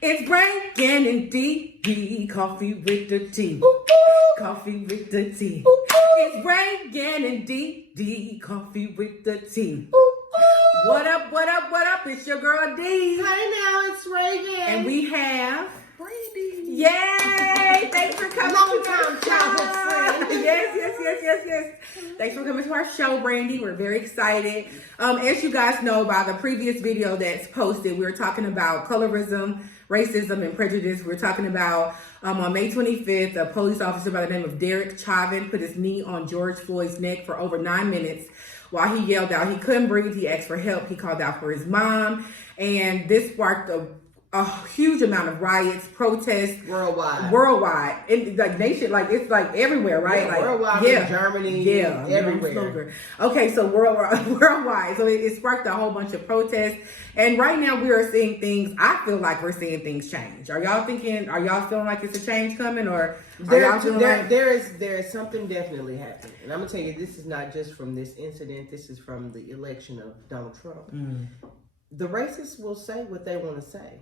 It's breaking in D. Coffee with the tea. Coffee with the tea. It's breaking in D. Coffee with the tea. What up, what up, what up? It's your girl D. Hi now, it's Reagan. And we have Brandy. Yay! Thanks for coming Long to time our childhood show. friend. Yes. Thanks for coming to our show, Brandy. We're very excited. As you guys know by the previous video that's posted, we were talking about colorism, racism, and prejudice. We're talking about on May 25th, a police officer by the name of Derek Chauvin put his knee on George Floyd's neck for over 9 minutes. While he yelled out, he couldn't breathe. He asked for help. He called out for his mom. And this sparked a huge amount of riots, protests. Worldwide. And like nation, like it's like everywhere, right? Yeah, like worldwide, in Germany, everywhere. Okay, so worldwide. So it sparked a whole bunch of protests. And right now we are seeing things, I feel like we're seeing things change. Are y'all feeling like it's a change coming, or there is something definitely happening. And I'm gonna tell you, this is not just from this incident, this is from the election of Donald Trump. The racists will say what they want to say,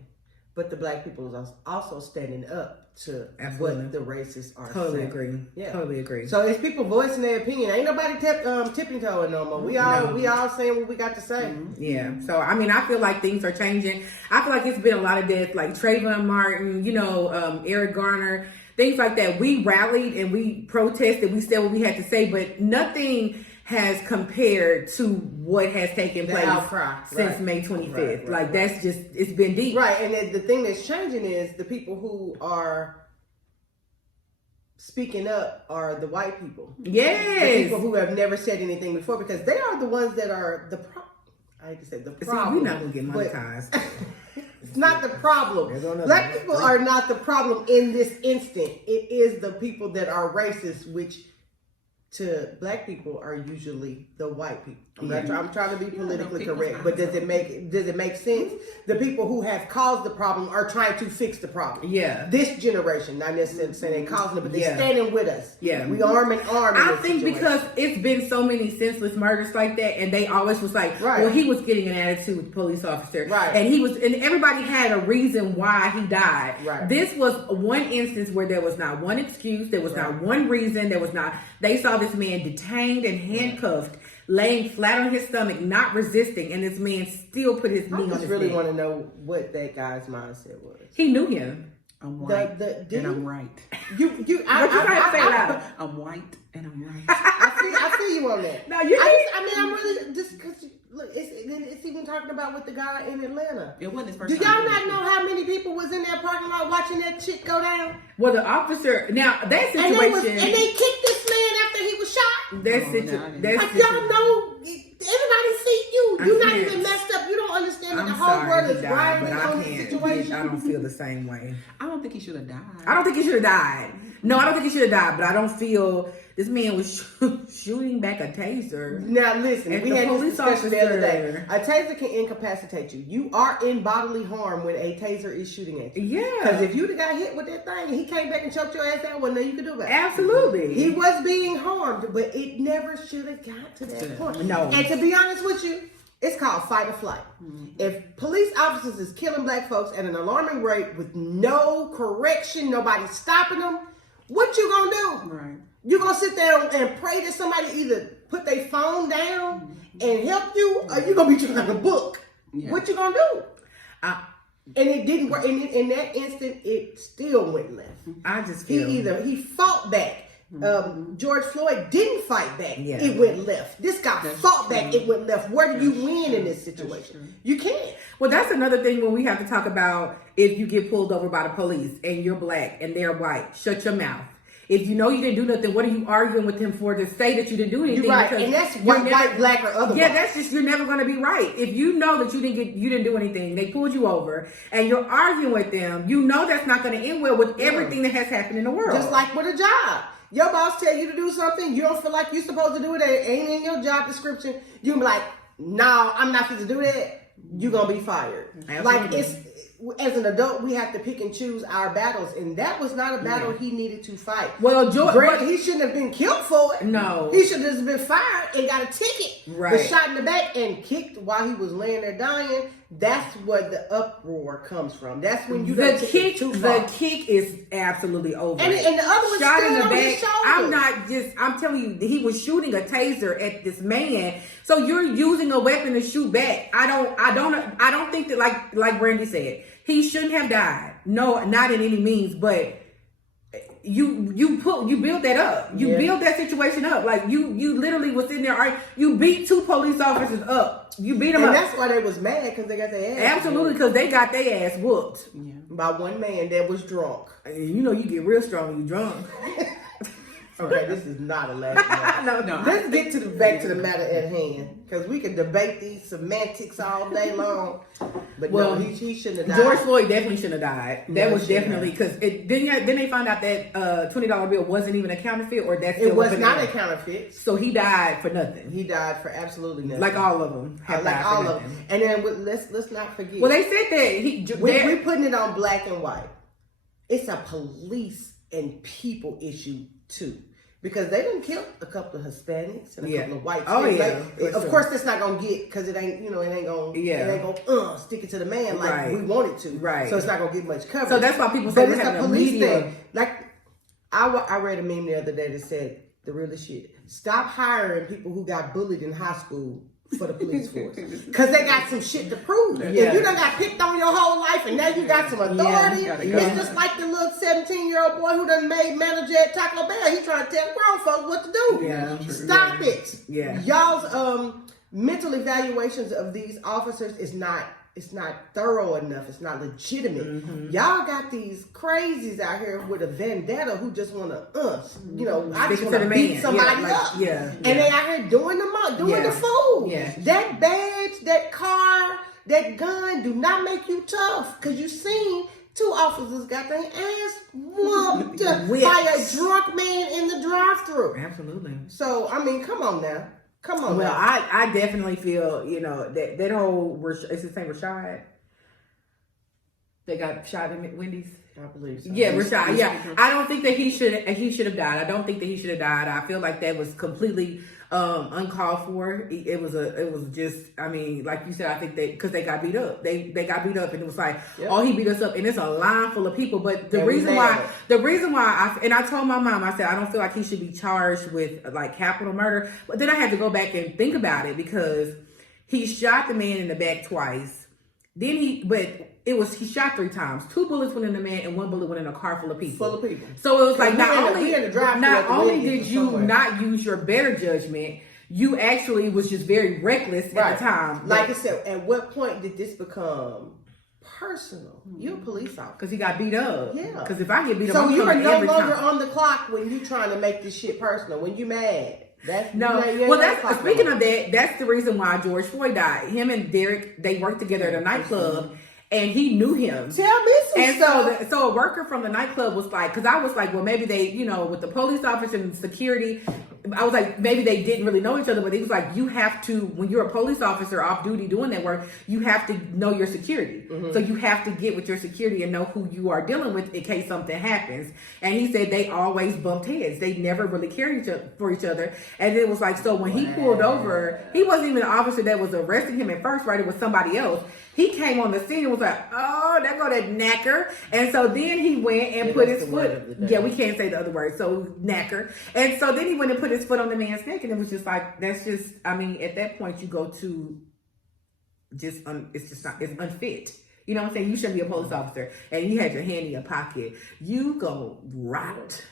but the black people is also standing up to what the racists are saying. Totally agree. So it's people voicing their opinion. Ain't nobody tipping toeing no more. We all saying what we got to say. Yeah. So I mean, I feel like things are changing. I feel like it's been a lot of deaths, like Trayvon Martin, Eric Garner, things like that. We rallied and we protested. We said what we had to say, but nothing has compared to what has taken place since May 25th. Like that's just, it's been deep. Right. And the thing that's changing is the people who are speaking up are the white people. Yes. The people who have never said anything before, because they are the ones that are the problem. I hate to say the problem. See, we're not going to get monetized. It's not the problem. Black people are not the problem in this instant. It is the people that are racist, which to black people are usually the white people. I'm trying to be politically correct, but does it make sense? The people who have caused the problem are trying to fix the problem. Yeah. This generation, not necessarily saying they're causing it, but they're standing with us. Yeah. We arm in arm. I think because it's been so many senseless murders like that, and they always was like, well, he was getting an attitude with the police officer. Right. And everybody had a reason why he died. Right. This was one instance where there was not one excuse, there was not one reason, they saw this man detained and handcuffed, laying flat on his stomach, not resisting, and this man still put his knee on his neck. I really want to know what that guy's mindset was. He knew him. I'm white and I'm right. I'm white and I'm right. I feel you on that. No, you. I'm really just because look, it's even talking about with the guy in Atlanta. It wasn't his first. Do y'all not know how many people was in that parking lot watching that chick go down? Well, the officer that situation, and they kicked this man after he was shot. Like y'all know, everybody see you. You're not even messed up. You don't understand that the whole world is rioting on the situation. I don't feel the same way. I don't think he should have died. I don't think he should have died. No, I don't think he should have died. But I don't feel this man was shooting back a taser. Now listen, we had this discussion the other day. A taser can incapacitate you. You are in bodily harm when a taser is shooting at you. Yeah. Because if you'd have got hit with that thing and he came back and choked your ass out, well, nothing you could do about it. Absolutely. He was being harmed, but it never should have got to that point. No. And to be honest with you, it's called fight or flight. If police officers is killing black folks at an alarming rate with no correction, nobody stopping them, what you gonna do? Right. You gonna sit there and pray that somebody either put their phone down and help you, or you gonna be trying a book? Yeah. What you gonna do? And it didn't work. In that instant, it still went left. I just feel he fought back. George Floyd didn't fight back. Yeah. It went left. This guy fought back. It went left. Where do you win in this situation? You can't. Well, that's another thing when we have to talk about if you get pulled over by the police and you're black and they're white. Shut your mouth. If you know you didn't do nothing, what are you arguing with him for to say that you didn't do anything? You're right, and that's white, black, or otherwise. Yeah, that's just, you're never going to be right. If you know that you didn't do anything, they pulled you over, and you're arguing with them, you know that's not going to end well with everything that has happened in the world. Just like with a job. Your boss tell you to do something, you don't feel like you're supposed to do it, it ain't in your job description, you be like, no, I'm not supposed to do that, you're going to be fired. Absolutely. Like, as an adult, we have to pick and choose our battles, and that was not a battle he needed to fight. Well, he shouldn't have been killed for it. No, he should have been fired and got a ticket, right? Was shot in the back and kicked while he was laying there dying, that's where the uproar comes from. That's when you the don't take it kick. too far. The kick is absolutely over. And the other one shot stood in the on his back. shoulder. I'm telling you, he was shooting a taser at this man. So you're using a weapon to shoot back. I don't think that, like Brandy said, he shouldn't have died. No, not in any means, but you build that up. You build that situation up. Like you literally was sitting there. You beat 2 police officers up. You beat them up. And that's why they was mad, because they got their ass. Absolutely, because they got their ass whooped. Yeah. By one man that was drunk. You know, you get real strong when you drunk. Okay, this is not a lesson. No. Let's get back to the matter at hand, because we can debate these semantics all day long. But Well, no, he shouldn't have died. George Floyd definitely shouldn't have died. That No, was definitely because then they found out that $20 bill wasn't even a counterfeit, or that's It was not a counterfeit. So he died for nothing. He died for absolutely nothing. Like all of them. Have like died for all of nothing. them. And then let's not forget. Well, they said that we're putting it on black and white. It's a police and people issue too. Because they done killed a couple of Hispanics and a couple of whites. Oh yeah. Of course, that's not gonna get, because it ain't gonna stick it to the man like we want it to. Right. So it's not gonna get much coverage. So that's why people say but we're it's having a a police media. thing. Like I read a meme the other day that said the realest shit. Stop hiring people who got bullied in high school for the police force, because they got some shit to prove. Yeah. If you done got picked on your whole life and now you got some authority, it's just like the little 17-year-old boy who done made manager at Taco Bell. He trying to tell grown folks what to do. Yeah. Stop it. Yeah. Y'all's mental evaluations of these officers is not thorough enough. It's not legitimate. Mm-hmm. Y'all got these crazies out here with a vendetta who just want to, I just Stick it want to to the beat man. somebody Yeah, like, up. yeah, And yeah. they out here doing the fool. Yeah. That badge, that car, that gun do not make you tough, because you seen 2 officers got their ass whooped by a drunk man in the drive-thru. Absolutely. So, I mean, come on now. Come on Well, now. I definitely feel, that whole, is his name Rashad? They got shot in Wendy's. I believe so. Yeah, Rashad. Yeah, I don't think that he should have died. I don't think that he should have died. I feel like that was completely uncalled for. It was just. I mean, like you said, I think because they got beat up. They got beat up, and it was like, oh, he beat us up, and it's a line full of people. But the reason why I told my mom, I said I don't feel like he should be charged with like capital murder. But then I had to go back and think about it, because he shot the man in the back twice. Then he shot 3 times. 2 bullets went in the man and 1 bullet went in a car full of people. So it was like, not only did you not use your better judgment, you actually was just very reckless at the time. Like I said, at what point did this become personal? You're a police officer. Because he got beat up. Yeah. Because if I get beat up, So I'm you are coming no every longer time. on the clock when you trying to make this shit personal. When you mad. Speaking of that, that's the reason why George Floyd died. Him and Derek, they worked together at a nightclub, and he knew him. Tell me some stuff. So a worker from the nightclub was like, because I was like, well, maybe they, with the police officer and security, I was like, maybe they didn't really know each other, but he was like, you have to, when you're a police officer off duty doing that work, you have to know your security. Mm-hmm. So you have to get with your security and know who you are dealing with in case something happens. And he said they always bumped heads. They never really cared for each other. And it was like, so when he pulled over, he wasn't even the officer that was arresting him at first, right? It was somebody else. He came on the scene and was like, oh, there go that knacker. And so then he went and put his foot. Yeah, we can't say the other word. So knacker. And so then he went and put his foot on the man's neck. And it was just like, that's just, I mean, at that point you go to it's unfit. You know what I'm saying? You shouldn't be a police officer. And you had your hand in your pocket. You go rot.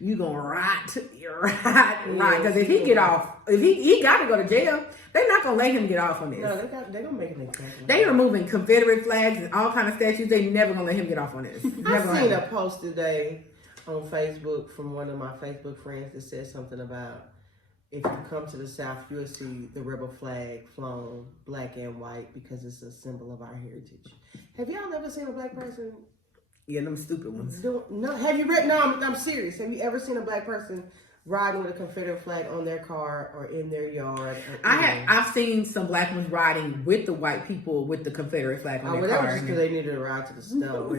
You gonna rot. Because if he get off, if he got to go to jail, they're not gonna let him get off on this. No, they're gonna make an example. They are removing Confederate flags and all kind of statues. They never gonna let him get off on this. I seen a post today on Facebook from one of my Facebook friends that said something about, if you come to the South, you'll see the rebel flag flown black and white because it's a symbol of our heritage. Have y'all ever seen a black person? Yeah, them stupid ones. No, have you read? No, I'm serious. Have you ever seen a black person riding with a Confederate flag on their car or in their yard? I've seen some black ones riding with the white people with the Confederate flag on their that car. was just because they needed a ride to the stove.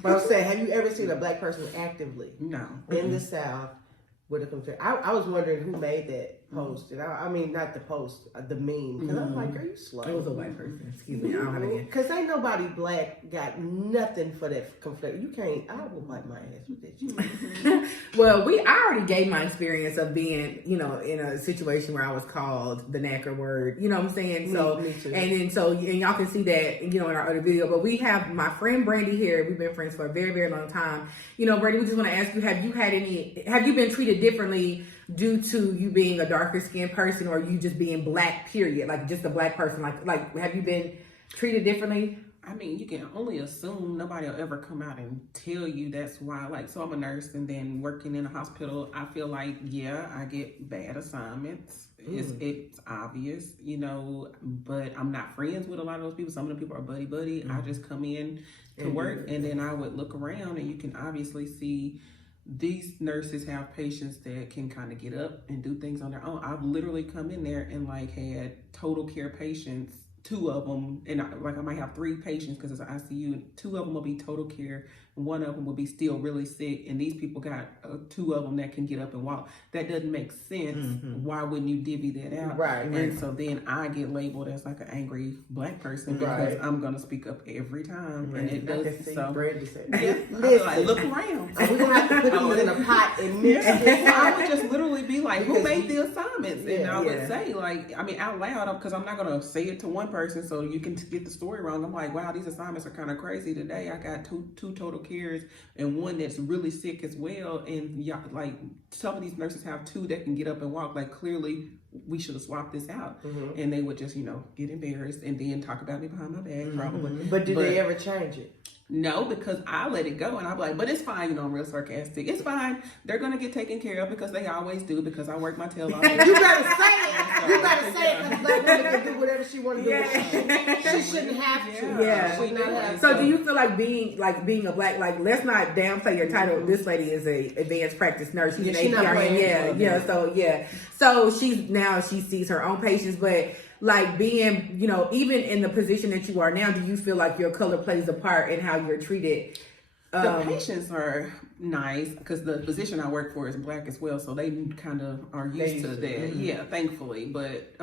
But I'm saying, have you ever seen a black person actively No. in the South with a Confederate? I was wondering who made that posted. I mean, not the post, the meme. Because I'm like, are you slow? It was a white person. Excuse me. I don't have to get. Because ain't nobody black got nothing for that conflict. You can't. I will wipe my ass with that shit. Well, I already gave my experience of being, in a situation where I was called the knacker word. You know what I'm saying? So, me too. and y'all can see that, in our other video. But we have my friend Brandy here. We've been friends for a very, very long time. Brandy, we just want to ask you: have you been treated differently due to you being a darker skinned person, or you just being black? Period, like just a black person. Like, have you been treated differently? I mean, you can only assume. Nobody will ever come out and tell you that's why. So I'm a nurse, and then working in a hospital, I feel like, yeah, I get bad assignments. It's obvious, but I'm not friends with a lot of those people. Some of the people are buddy. I just come in to work, and then I would look around, and you can obviously see these nurses have patients that can kind of get up and do things on their own. I've literally come in there and had total care patients, 2 of them, and I might have 3 patients because it's an ICU, and 2 of them will be total care, and 1 of them will be still really sick, and these people got 2 of them that can get up and walk. That doesn't make sense. Why wouldn't you divvy that out? Right. And so then I get labeled as like an angry black person because I'm gonna speak up every time, and it does. So Brandy said, listen, look around. We're gonna have to put these in a pot and mix this. I would just literally be like, who made the assignments? And I would say, out loud, because I'm not going to say it to one person so you can get the story wrong. I'm like, wow, these assignments are kind of crazy. Today I got two total cares and 1 that's really sick as well. And some of these nurses have 2 that can get up and walk. Clearly we should have swapped this out. And they would just, get embarrassed and then talk about me behind my back probably. But did they ever change it? No, because I let it go, and I'm like, but it's fine. I'm real sarcastic. It's fine. They're going to get taken care of because they always do, because I work my tail off. You better say it. You better say it, because black women can do whatever she want to do. She shouldn't have to. Yeah. She should not have So to. do you feel like being a black, let's not downplay your title. This lady is a advanced practice nurse. She's an APRN. So she sees her own patients, but being, even in the position that you are now, do you feel like your color plays a part in how you're treated? The patients are nice because the physician I work for is black as well, so they kind of are used to that. Yeah, thankfully. But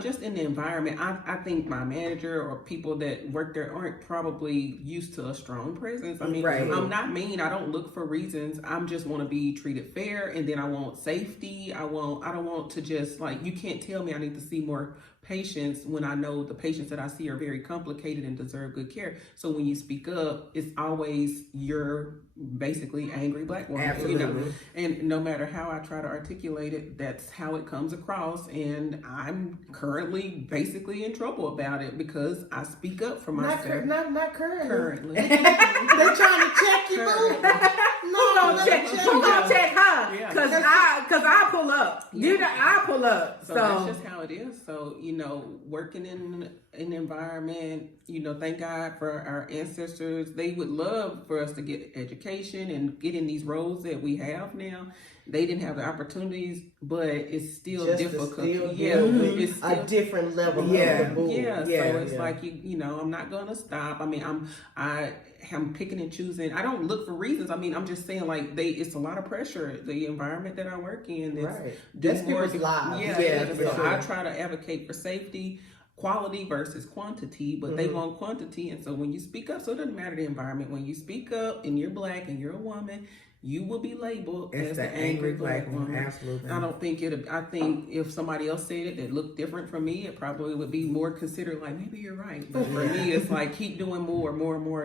just in the environment, I think my manager or people that work there aren't probably used to a strong presence. I mean, I'm not mean. I don't look for reasons. I just want to be treated fair, and then I want safety. I don't want to just you can't tell me I need to see more patients when I know the patients that I see are very complicated and deserve good care. So when you speak up, it's always you're basically angry black woman. Absolutely. And no matter how I try to articulate it, that's how it comes across. And I'm currently basically in trouble about it because I speak up for myself. Not currently. Currently. They're trying to check you, boo. Who gonna check her? Yeah. Cause I pull up. Yeah. I pull up. So that's just how it is. So, working in an environment, thank God for our ancestors. They would love for us to get education and get in these roles that we have now. They didn't have the opportunities, but it's still just difficult. It's still a different level of the boom. So it's like I'm not gonna stop. I mean, I'm picking and choosing. I don't look for reasons. I mean, I'm just saying it's a lot of pressure. The environment that I work in That's people's lives. So I try to advocate for safety, quality versus quantity, but they want quantity. And so when you speak up, so it doesn't matter the environment. When you speak up and you're black and you're a woman, you will be labeled as the angry black woman. Absolutely. I think if somebody else said it that looked different from me, it probably would be more considered maybe you're right. But for me, it's keep doing more,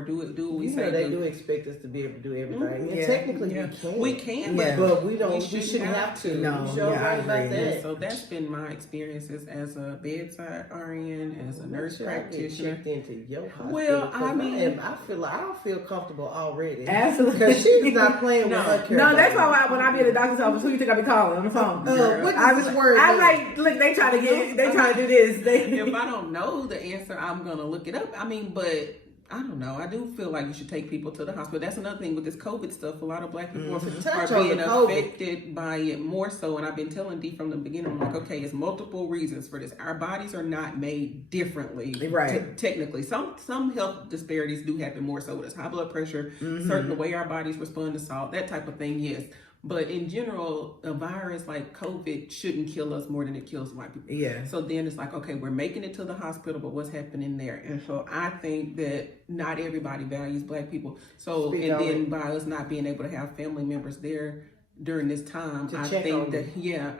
do what we say. They do expect us to be able to do everything. And technically we can, but we don't. We shouldn't have to. No, right about that. So that's been my experiences as a bedside RN, as a nurse practitioner. Checked into your hospital. Well, I mean, I don't feel comfortable already. Absolutely. Because she's not playing. No, that's why when I be at the doctor's office, who you think I be calling on the phone? What does this word I'm mean? like, look, they try to do this. If I don't know the answer, I'm gonna look it up. I mean, but I don't know. I do feel like you should take people to the hospital. That's another thing with this COVID stuff. A lot of black people are being affected by it more so. And I've been telling Dee from the beginning, I'm like, okay, it's multiple reasons for this. Our bodies are not made differently. Right. Technically. Some health disparities do happen more so with high blood pressure, certain the way our bodies respond to salt, that type of thing, yes. But in general, a virus like COVID shouldn't kill us more than it kills white people. Yeah. So then it's like, okay, we're making it to the hospital, but what's happening there? And so I think that not everybody values Black people. So, and then by us not being able to have family members there during this time, I think that,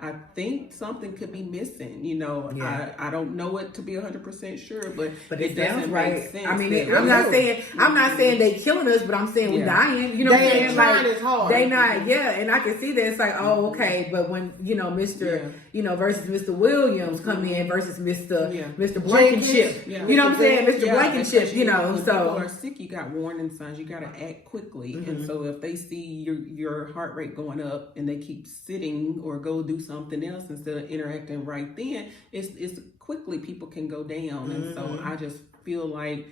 I think something could be missing. You know, I don't know it to be 100% sure, but it doesn't make sense. I mean, I'm not saying they killing us, but I'm saying we dying. You know what I'm saying? Like, as hard. They not, and I can see that. It's like, oh, okay, but when Mr. Versus Mr. Williams come in versus Mr. Blankenship, you know what I'm saying? Mr. Blankenship, when so people are sick, you got warning signs. You got to act quickly, and so if they see your heart rate going up and they keep sitting or go do something else instead of interacting right then, it's quickly people can go down. And so I just feel like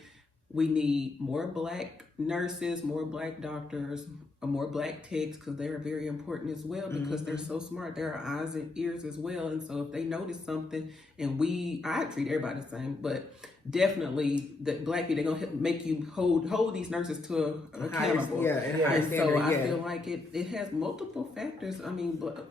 we need more Black nurses, more Black doctors, more Black techs, because they're very important as well, because they're so smart. There are eyes and ears as well. And so if they notice something, and I treat everybody the same, but definitely the Black people, they're going to make you hold these nurses to accountable. And so I feel like it has multiple factors. I mean, but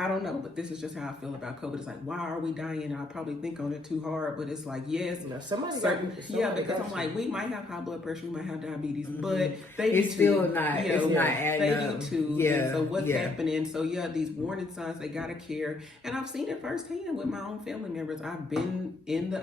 I don't know, but this is just how I feel about COVID. It's like, why are we dying? And I probably think on it too hard, but it's like, yes, because I'm like, we might have high blood pressure, we might have diabetes, but they do still too. not. It's not adding up. They do too. And so what's happening? So these warning signs, they gotta care. And I've seen it firsthand with my own family members. I've been in the,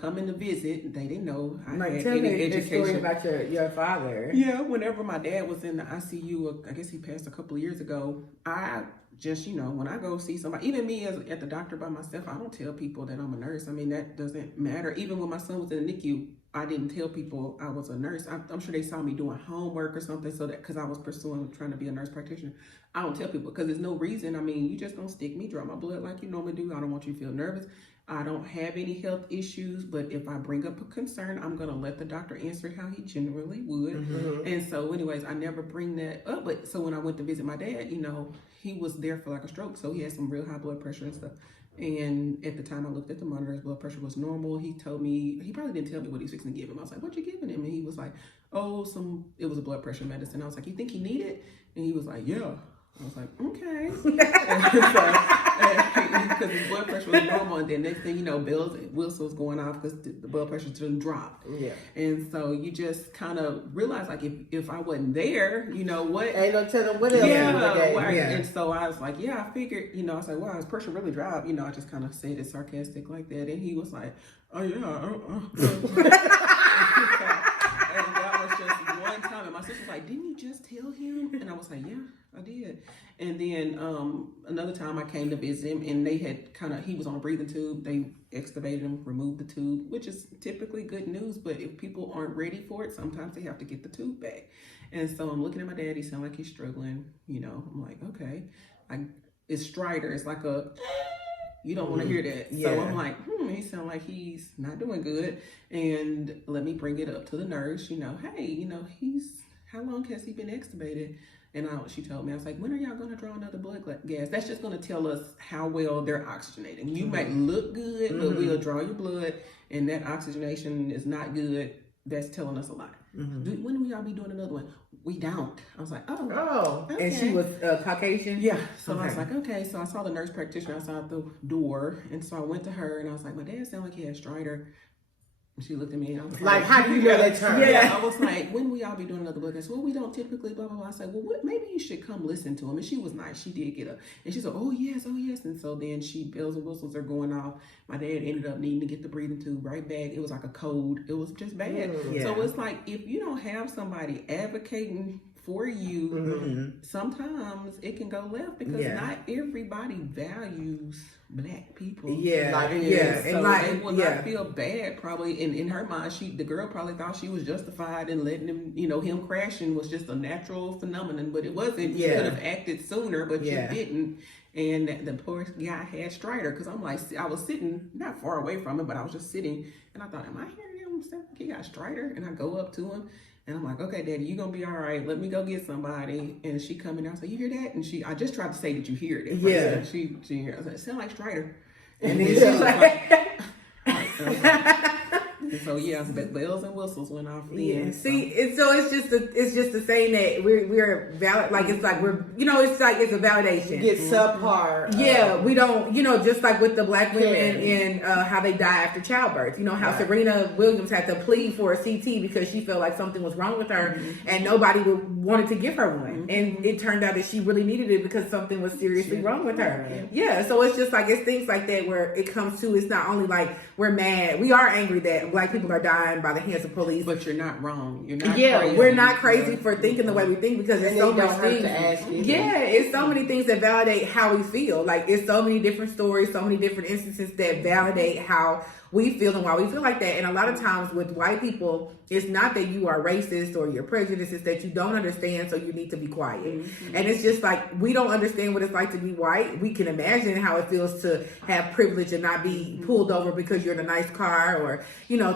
coming to visit. They didn't know I had any education. Story about your father. Yeah, whenever my dad was in the ICU, I guess he passed a couple of years ago. I just, when I go see somebody, even me at the doctor by myself, I don't tell people that I'm a nurse. I mean, that doesn't matter. Even when my son was in the NICU, I didn't tell people I was a nurse. I'm sure they saw me doing homework or something, so that because I was trying to be a nurse practitioner. I don't tell people because there's no reason. I mean, you just don't stick me, draw my blood like you normally do. I don't want you to feel nervous. I don't have any health issues, but if I bring up a concern, I'm going to let the doctor answer how he generally would. And so anyways, I never bring that up. But so when I went to visit my dad, he was there for like a stroke. So he had some real high blood pressure and stuff. And at the time I looked at the monitor, his blood pressure was normal. He told me, he probably didn't tell me what he was fixing to give him. I was like, what you giving him? And he was like, it was a blood pressure medicine. I was like, you think he need it? And he was like, yeah. I was like, okay. Because his blood pressure was normal, and then next thing you know, bells and whistles going off because the blood pressure just dropped. Yeah. And so you just kind of realize, like, if I wasn't there, what? Ain't no telling what else. And so I was like, I figured, I was like, wow, his pressure really dropped. I just kind of said it sarcastic like that, and he was like, oh yeah. And that was just one time, and my sister was like, didn't you just tell him? And I was like, yeah, I did. And then another time I came to visit him, and they had he was on a breathing tube. They extubated him, removed the tube, which is typically good news, but if people aren't ready for it, sometimes they have to get the tube back. And so I'm looking at my dad, he sounds like he's struggling, I'm like, okay. It's stridor, it's like you don't want to hear that. Yeah. So I'm like, he sounds like he's not doing good. And let me bring it up to the nurse, hey, how long has he been extubated? And she told me, I was like, when are y'all going to draw another blood gas? That's just going to tell us how well they're oxygenating. You might look good, but we'll draw your blood, and that oxygenation is not good. That's telling us a lot. When will y'all be doing another one? We don't. I was like, oh. Okay. And she was Caucasian? Yeah. So I was like, okay. So I saw the nurse practitioner outside the door, and so I went to her, and I was like, my dad sounded like he had stridor. She looked at me and I was like, how do you know that term? Yeah, I was like, when will y'all be doing another blood test? Well, we don't typically, blah, blah, blah. I said, well, maybe you should come listen to him. And she was nice. She did get up. And she said, oh, yes. And so then bells and whistles are going off. My dad ended up needing to get the breathing tube right back. It was like a code. It was just bad. So it's like, if you don't have somebody advocating for you, sometimes it can go left because not everybody values Black people. So they will not feel bad probably. In her mind, the girl probably thought she was justified in letting him, him crashing was just a natural phenomenon, but it wasn't. You could have acted sooner, but you didn't. And the poor guy had stridor because I'm like, I was sitting not far away from him, but I was just sitting and I thought, am I hearing him sound like he got stridor? And I go up to him. And I'm like, okay, Daddy, you're going to be all right. Let me go get somebody. And she come in and I was like, you hear that? And I just tried to say that you hear it. Yeah. She heard. I was like, it sounds like stridor. And then she was like, And so yeah, bells and whistles went off. Then, Yeah. See, it's just the saying that we're valid. Like it's like we're it's like it's a validation. Get subpar. Yeah, we don't, just like with the black women and how they die after childbirth. You know, how Serena Williams had to plead for a CT because she felt like something was wrong with her and nobody wanted to give her one. And it turned out that she really needed it because something was seriously wrong with her. Yeah, so it's just like, it's things like that where it comes to, it's not only like we're mad, we are angry that black people are dying by the hands of police. But you're not wrong. You're not crazy. We're not crazy for thinking the way we think because there's so much things. It's so many things that validate how we feel. Like it's so many different stories, so many different instances that validate how we feel and why we feel like that. And a lot of times with white people, it's not that you are racist or you're prejudiced, it's that you don't understand, so you need to be quiet. And it's just like, we don't understand what it's like to be white. We can imagine how it feels to have privilege and not be pulled over because you're in a nice car or,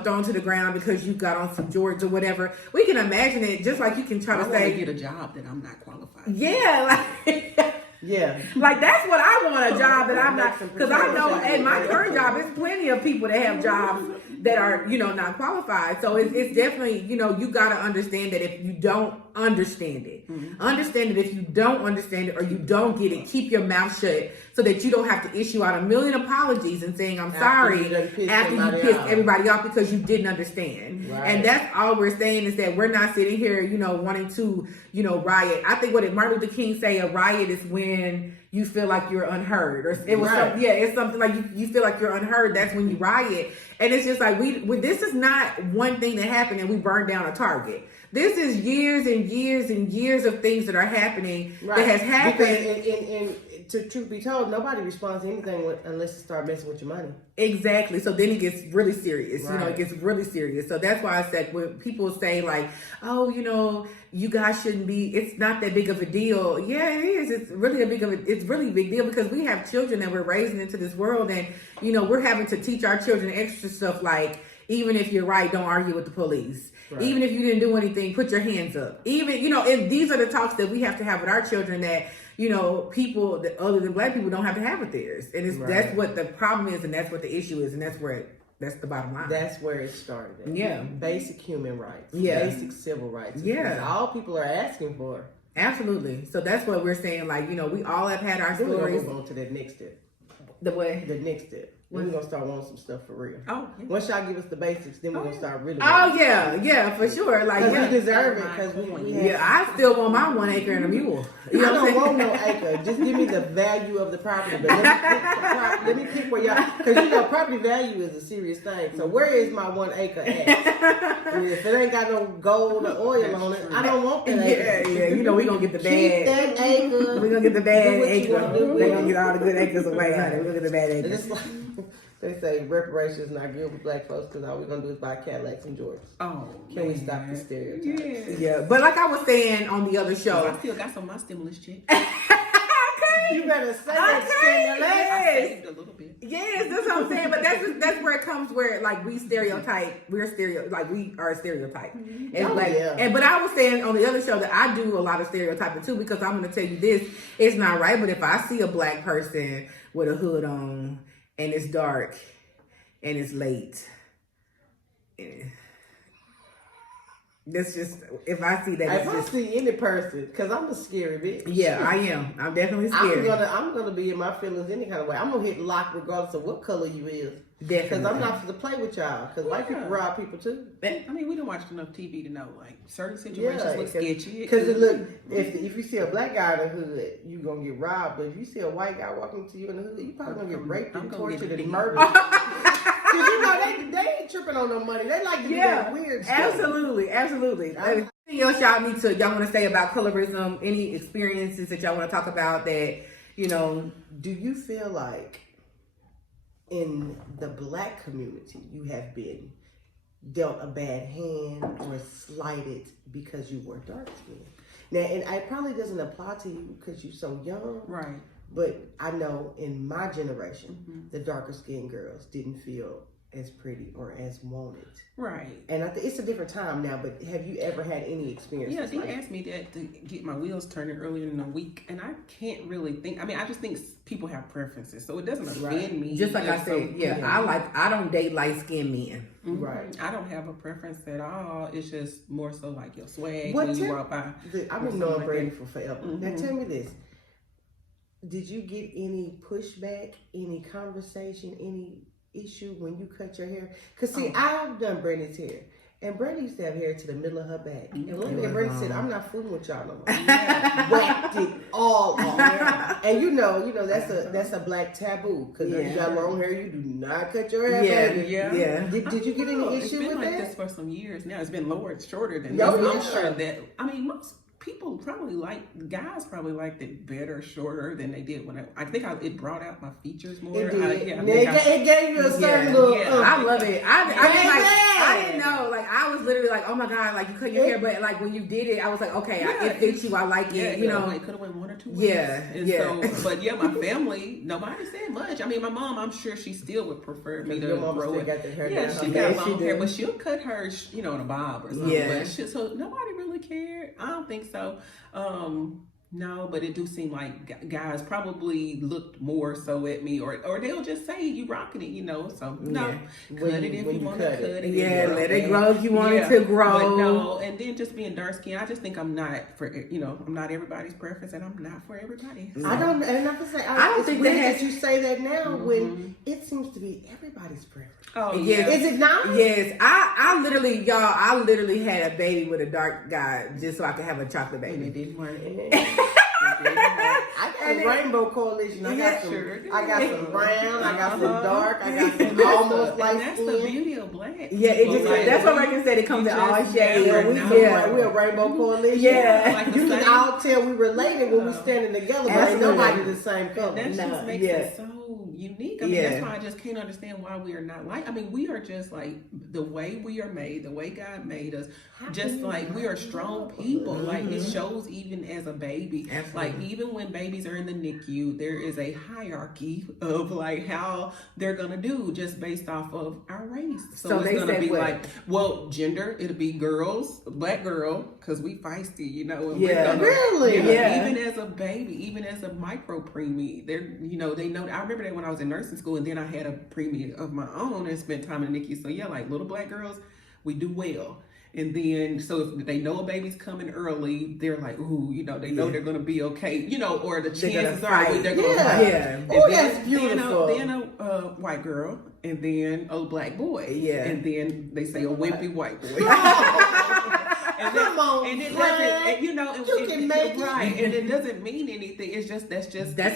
thrown to the ground because you got on some Jordans or whatever. We can imagine it, just like you can try to say, get a job that I'm not qualified. Yeah, like yeah, like that's what I want, a job that I'm not, because I know in my current job, it's plenty of people that have jobs that are, not qualified. So it's definitely, you got to understand that if you don't understand it, understand it. If you don't understand it or you don't get it, keep your mouth shut so that you don't have to issue out a million apologies and saying, I'm sorry, after you pissed everybody off because you didn't understand. Right. And that's all we're saying is that we're not sitting here, wanting to, riot. I think what Martin Luther King say, a riot is when you feel like you're unheard, or it was it's something like you feel like you're unheard. That's when you riot. And it's just like this is not one thing that happened and we burned down a Target. This is years and years and years of things that are happening that has happened. Because to truth be told, nobody responds to anything unless you start messing with your money. Exactly. So then it gets really serious. It gets really serious. So that's why I said when people say like, oh, you guys shouldn't be, it's not that big of a deal. Yeah, it is. It's really a big deal because we have children that we're raising into this world and, we're having to teach our children extra stuff like, even if you're right, don't argue with the police. Right. Even if you didn't do anything, put your hands up. Even, and these are the talks that we have to have with our children that, people that other than black people don't have to have with theirs. And that's what the problem is and that's what the issue is and that's the bottom line. That's where it started. Yeah. Basic human rights. Yeah. Basic civil rights. Yeah. That's all people are asking for. Absolutely. So that's what we're saying. Like, we all have had our stories. We're going to move on to that next step. The way? The next step. We're going to start wanting some stuff for real. Oh, yeah. Once y'all give us the basics, then we're going to start really. Oh, yeah, for sure. Like, we deserve it because we I still want my 1 acre and a mule. I don't want no acre. Just give me the value of the property. But let me pick where y'all, because property value is a serious thing. So where is my 1 acre at? If it ain't got no gold or oil on it, I don't want that acre. Yeah, we going to get the bad. Keep that acre. We're going to get the bad acre. We're going to get all the good acres away, honey. We're going to get the bad acres. They say reparations not good with black folks because all we're going to do is buy Cadillacs and Jordans. Oh, Can we stop the stereotypes? Yeah, but like I was saying on the other show. I still got some of my stimulus check. You better say that stimulus. I saved a little bit. Yes, that's what I'm saying. But that's where it comes where like we stereotype. We are a stereotype. And but I was saying on the other show that I do a lot of stereotyping too because I'm going to tell you this. It's not right, but if I see a black person with a hood on and it's dark and it's late, that's just, if I see that. If I see any person, because I'm a scary bitch. Yeah, I am. I'm definitely scared. I'm gonna be in my feelings any kind of way. I'm gonna hit lock regardless of what color you is. Definitely. Because I'm not to play with y'all. Because white people rob people too. I mean, we don't watch enough TV to know like certain situations look sketchy. Because if you see a black guy in the hood, you gonna get robbed. But if you see a white guy walking to you in the hood, you probably gonna get raped and tortured and murdered. Because they ain't tripping on no money. They like to do that weird stuff. Absolutely. Anything else y'all want to say about colorism? Any experiences that y'all want to talk about that, Do you feel like in the black community you have been dealt a bad hand or slighted because you were dark skinned? Now, and it probably doesn't apply to you because you're so young. Right. But I know in my generation, the darker skinned girls didn't feel as pretty or as wanted. Right. And I think it's a different time now, but have you ever had any experience? Yeah, they asked me that to get my wheels turning earlier in the week, and I can't really think. I mean, I just think people have preferences, so it doesn't offend me. Just like I said, I don't date light skinned men. Mm-hmm. Right. I don't have a preference at all. It's just more so like your swag when you walk by. I've been knowing Brady for forever. Mm-hmm. Now tell me this. Did you get any pushback, any conversation, any issue when you cut your hair? Because see, I've done Brandy's hair. And Brandy used to have hair to the middle of her back. And one day Brandy said, I'm not fooling with y'all no more. Whacked it all off. And you know that's a black taboo. Because if you got long hair, you do not cut your hair back. Yeah. Did you get any issue with that? It's been like this for some years now. It's been lowered shorter than Oh, this. yeah. I'm sure that, I mean, most people probably guys probably liked it better shorter than they did when I think it brought out my features more. It did. It gave you a certain look. I love it. I didn't know. Like, I was literally like, oh my God, like you cut your hair. But like when you did it, I was like, okay, it fits you. I like it. You know, it could have went 1 or 2 weeks. Yeah. So, but yeah, my family, nobody said much. I mean, my mom, I'm sure she still would prefer me to Your mom grow still it. got the hair Yeah, down. she got long hair, but she'll cut hers, in a bob or something. Yeah. But so nobody really cared. I don't think so. No, but it do seem like guys probably looked more so at me, or they'll just say you rocking it, So no, cut it if you want to cut it. Yeah, let it grow if you want it to grow. But no, and then just being dark skinned, I just think I'm not for I'm not everybody's preference, and I'm not for everybody. I don't, and I'm gonna say I don't think that you say that now when it seems to be everybody's preference. Oh yeah, is it not? Yes, I literally had a baby with a dark guy just so I could have a chocolate baby. And it didn't work. I got a rainbow coalition. I got some brown. I got some dark. I got some almost light That's skin. the beauty of black. Yeah, it just that's what Reagan said. It comes in all shades. We're a rainbow coalition. Yeah, like you can all tell we related when we standing together, but ain't nobody the same color. That just makes it so unique. I mean, that's why I just can't understand why we are not like. I mean, we are just like the way we are made, the way God made us. Just like we are strong people. Like it shows even as a baby. Absolutely. Like even when babies are in the NICU, there is a hierarchy of like how they're gonna do just based off of our race. So it's gonna be like, well, gender, it'll be girls, black girl, because we feisty, And we're gonna, really, even as a baby, even as a micro preemie, they know. I remember that when I was in nursing school, and then I had a preemie of my own and spent time in the NICU. So yeah, like little black girls, we do well. And then, so if they know a baby's coming early, they're like, ooh, they know they're going to be okay, or the chances are they're going to fight. Yeah. Oh, that's beautiful. Then a white girl, and then a black boy. Yeah. And then they say a wimpy white boy. Come on, and it Frank. doesn't, you can make right, and it doesn't mean anything. It's just that's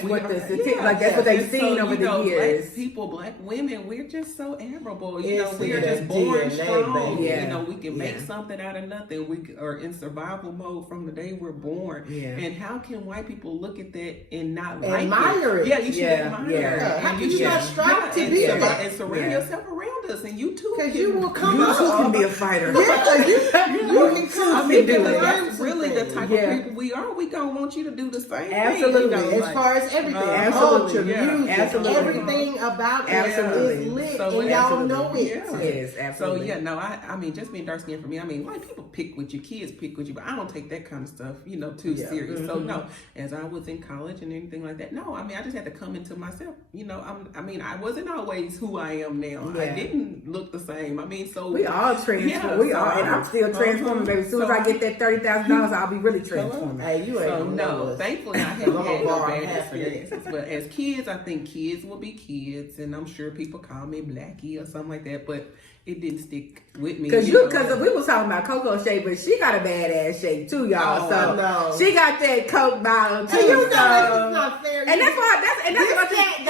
what that's what they've seen over the years. Black people, black women, we're just so admirable. We are it's just born DNA, strong. baby. We can make something out of nothing. We are in survival mode from the day we're born. Yeah. And how can white people look at that and not admire it? Yeah, you should admire it. How can you not strive to be that? And surround yourself around us, and you too. Because you will come up. You can be a fighter. Yeah, you can come up and do it. That's really the type of people we are. We gonna want you to do the same Absolutely. thing. As far as everything. Culture, music, everything about it is lit. And y'all know it. Yes, absolutely. So I mean, just being dark skinned for me, I mean, white people pick with you, kids pick with you, but I don't take that kind of stuff, too serious. So no, as I was in college and anything like that, no, I mean, I just had to come into myself. I wasn't always who I am now. Yeah. I didn't look the same. I mean, so we all transform. And I'm still transforming, baby. As soon as I get that $30,000, I'll be really transforming. Hey, you ain't no. Thankfully, I haven't had no bad experiences. But as kids, I think kids will be kids, and I'm sure people call me Blackie or something like that. But it didn't stick with me. Because we was talking about Coco shape, but she got a badass shape too, y'all. She got that Coke bottle too. And that's not fair. And that's what I think.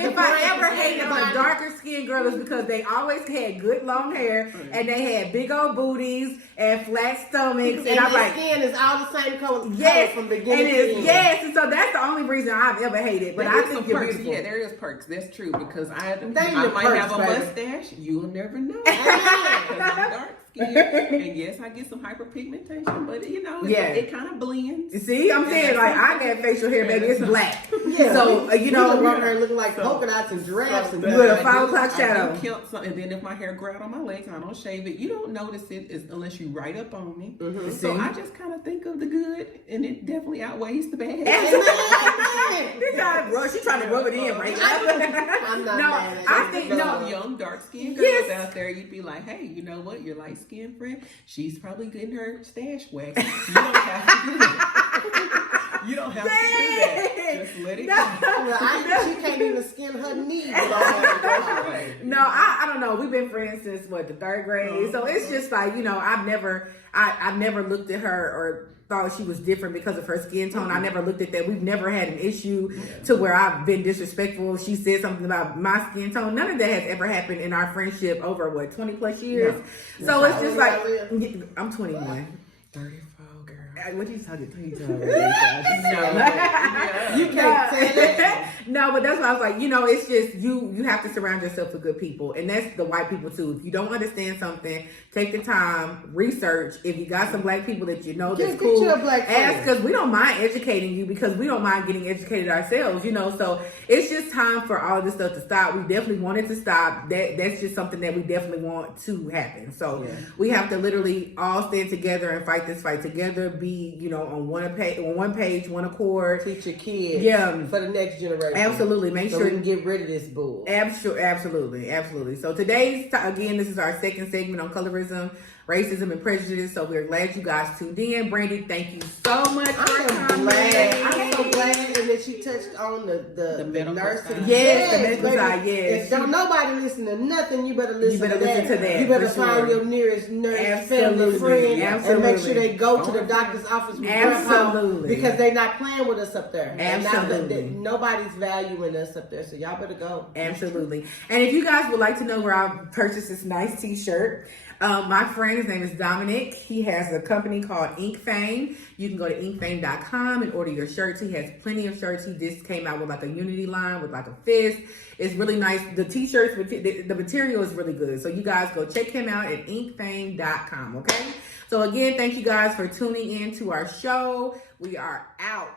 If I ever hated a darker skinned girl, it's because they always had good long hair and they had big old booties and flat stomachs. And I'm like, skin is all the same color from beginning to end. Yes, and so that's the only reason I've ever hated. But I think you're beautiful. Yeah, there is perks. That's true because I might have a mustache. You'll never know. I'm dark here, and yes, I get some hyperpigmentation, but you know, it kind of blends. See, I'm saying like I got facial hair, baby. It's black. Yeah. So you know, walk her looking like polka dots and giraffes and with a 5 o'clock shadow. And then if my hair grow out on my legs, I don't shave it. You don't notice it unless you write up on me. Mm-hmm. So I just kind of think of the good, and it definitely outweighs the bad. She's trying to rub it in, right? I'm not mad at I think young dark skinned girls out there, you'd be like, hey, you know what? Your light skinned friend, she's probably getting her stash waxed. You don't have to do that. You don't have to do that. Just let it go. Well, I think she can't even skin her knees. No, I don't know. We've been friends since the 3rd grade. So it's just like, you know, I've never looked at her or thought she was different because of her skin tone. I never looked at that. We've never had an issue to where I've been disrespectful. She said something about my skin tone. None of that has ever happened in our friendship over 20 plus years. No. So it's just like, I'm 21. 34, girl. What you talking to? You can't say that. No, but that's why I was like, you know, it's just you have to surround yourself with good people, and that's the white people too. If you don't understand something, take the time, research. If you got some black people that you know that's cool, ask, because we don't mind educating you, because we don't mind getting educated ourselves, you know. So it's just time for all this stuff to stop. We definitely want it to stop. That's just something that we definitely want to happen. So we have to literally all stand together and fight this fight together. Be, you know, on one page, one accord. Teach your kids for the next generation. Absolutely. Make sure we can get rid of this bull. Absolutely. So again, this is our 2nd segment on colorism, racism, and prejudice. So we're glad you guys tuned in. Brandy, thank you so much for coming. I'm so glad. And then she touched on the nursing. Yes, the medical side, yes. If don't nobody listen to nothing, you better listen to that. You better find your nearest nurse, family, friend, and make sure they go to the doctor's office with grandpa, because they're not playing with us up there. Absolutely. Nobody's valuing us up there, so y'all better go. Absolutely. And if you guys would like to know where I purchased this nice t-shirt, my friend, his name is Dominic. He has a company called Ink Fame. You can go to inkfame.com and order your shirts. He has plenty of shirts. He just came out with like a unity line with like a fist. It's really nice. The t-shirts, the material is really good. So you guys go check him out at inkfame.com, okay? So again, thank you guys for tuning in to our show. We are out.